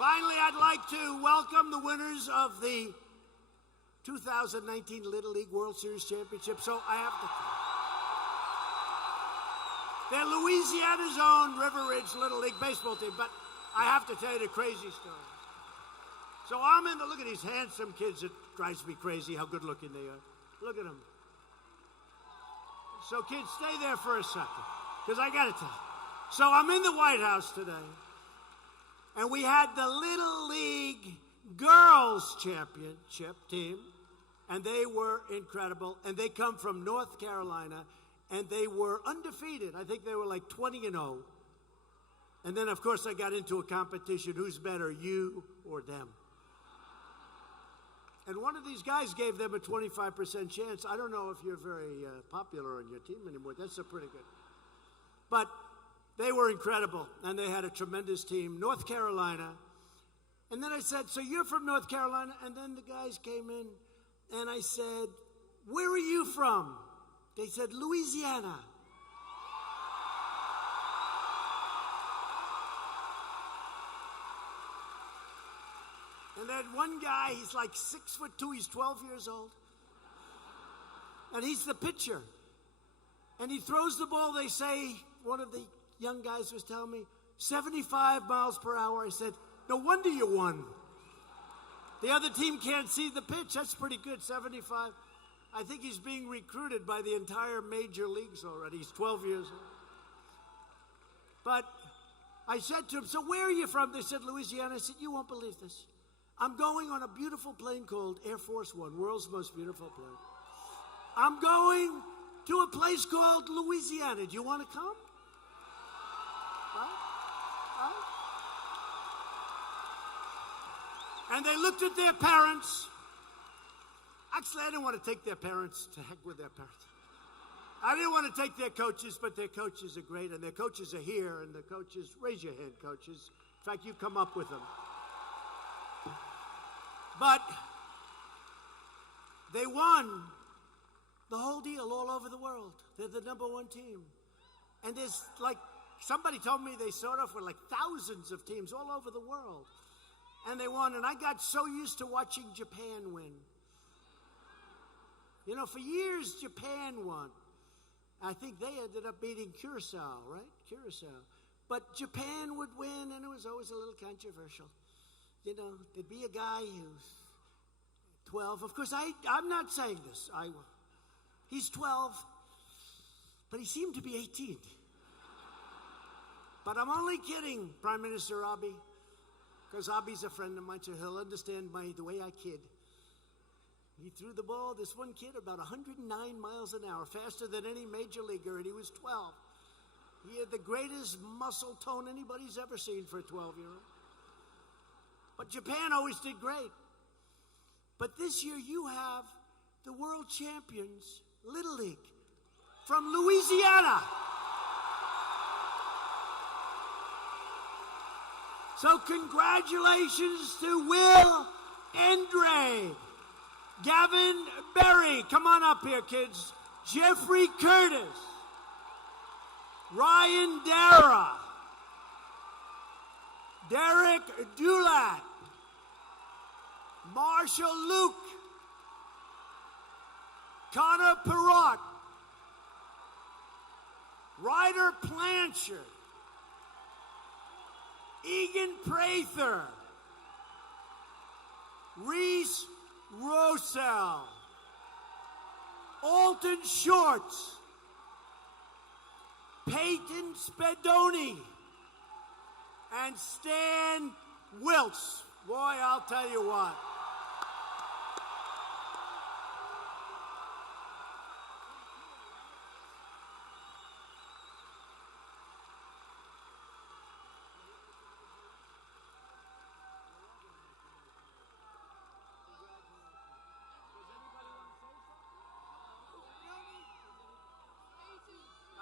Finally, I'd like to welcome the winners of the 2019 Little League World Series Championship. So I have to. They're Louisiana's own River Ridge Little League baseball team, but I have to tell you the crazy story. So I'm in the, look at these handsome kids. It drives me crazy how good looking they are. Look at them. So kids, stay there for a second, because I got to tell you. So I'm in the White House today, and we had the Little League Girls Championship team, and they were incredible, and they come from North Carolina, and they were undefeated. I think they were like 20-0. And then, of course, I got into a competition. Who's better, you or them? And one of these guys gave them a 25% chance. I don't know if you're very popular on your team anymore. That's a pretty good. But they were incredible, and they had a tremendous team. North Carolina. And then I said, so you're from North Carolina? And then the guys came in, and I said, where are you from? They said, Louisiana. And then one guy, he's like 6'2", he's 12 years old. And he's the pitcher. And he throws the ball, they say, one of the young guys was telling me, 75 miles per hour. I said, no wonder you won. The other team can't see the pitch. That's pretty good, 75. I think he's being recruited by the entire major leagues already. He's 12 years old. But I said to him, so where are you from? They said, Louisiana. I said, you won't believe this. I'm going on a beautiful plane called Air Force One, world's most beautiful plane. I'm going to a place called Louisiana. Do you want to come? Right? And they looked at their parents. Actually, I didn't want to take their parents. To heck with their parents. I didn't want to take their coaches, but their coaches are great, and their coaches are here, and the coaches, raise your hand, coaches. In fact, you come up with them. But they won the whole deal all over the world. They're the #1 team. And there's like, somebody told me they started off with like thousands of teams all over the world. And they won, and I got so used to watching Japan win. You know, for years, Japan won. I think they ended up beating Curacao, right? Curacao. But Japan would win, and it was always a little controversial. You know, there'd be a guy who's 12. Of course, I'm not saying this. He's 12, but he seemed to be 18. But I'm only kidding, Prime Minister Abiy, because Abiy's a friend of mine, so he'll understand the way I kid. He threw the ball, this one kid, about 109 miles an hour, faster than any major leaguer, and he was 12. He had the greatest muscle tone anybody's ever seen for a 12-year-old. But Japan always did great. But this year you have the world champions, Little League, from Louisiana. So congratulations to Will Endre, Gavin Berry, come on up here, kids, Jeffrey Curtis, Ryan Dara, Derek Dulat, Marshall Luke, Connor Perrott, Ryder Plancher, Egan Prather, Reese Rosell, Alton Shorts, Peyton Spadoni, and Stan Wiltz. Boy, I'll tell you what.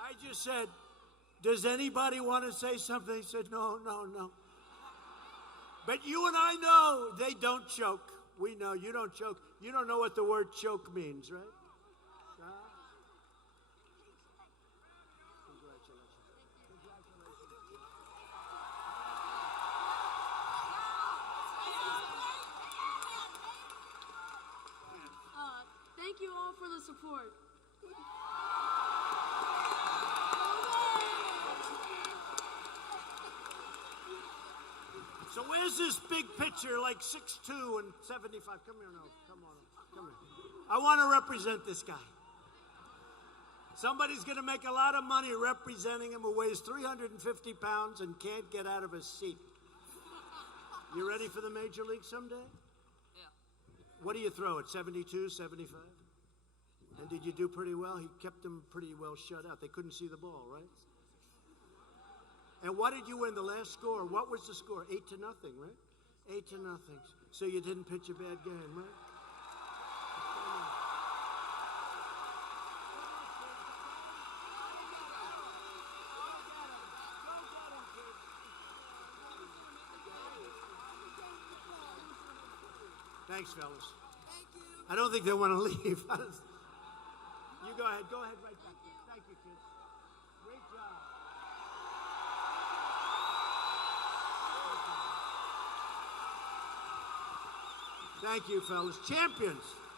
I just said, does anybody want to say something? They said, no. But you and I know they don't choke. We know you don't choke. You don't know what the word choke means, right? Congratulations. support. So where's this big pitcher, like 6'2" and 75? Come here, no. Come on. Come here. I want to represent this guy. Somebody's going to make a lot of money representing him who weighs 350 pounds and can't get out of his seat. You ready for the major league someday? Yeah. What do you throw at 72, 75? And did you do pretty well? He kept them pretty well shut out. They couldn't see the ball, right? And what did you win the last score? What was the score? 8-0, right? 8-0. So you didn't pitch a bad game, right? Thanks, fellas. Thank you. I don't think they want to leave. You go ahead. Go ahead right back there. Thank you, kids. Great job. Thank you, fellas. Champions.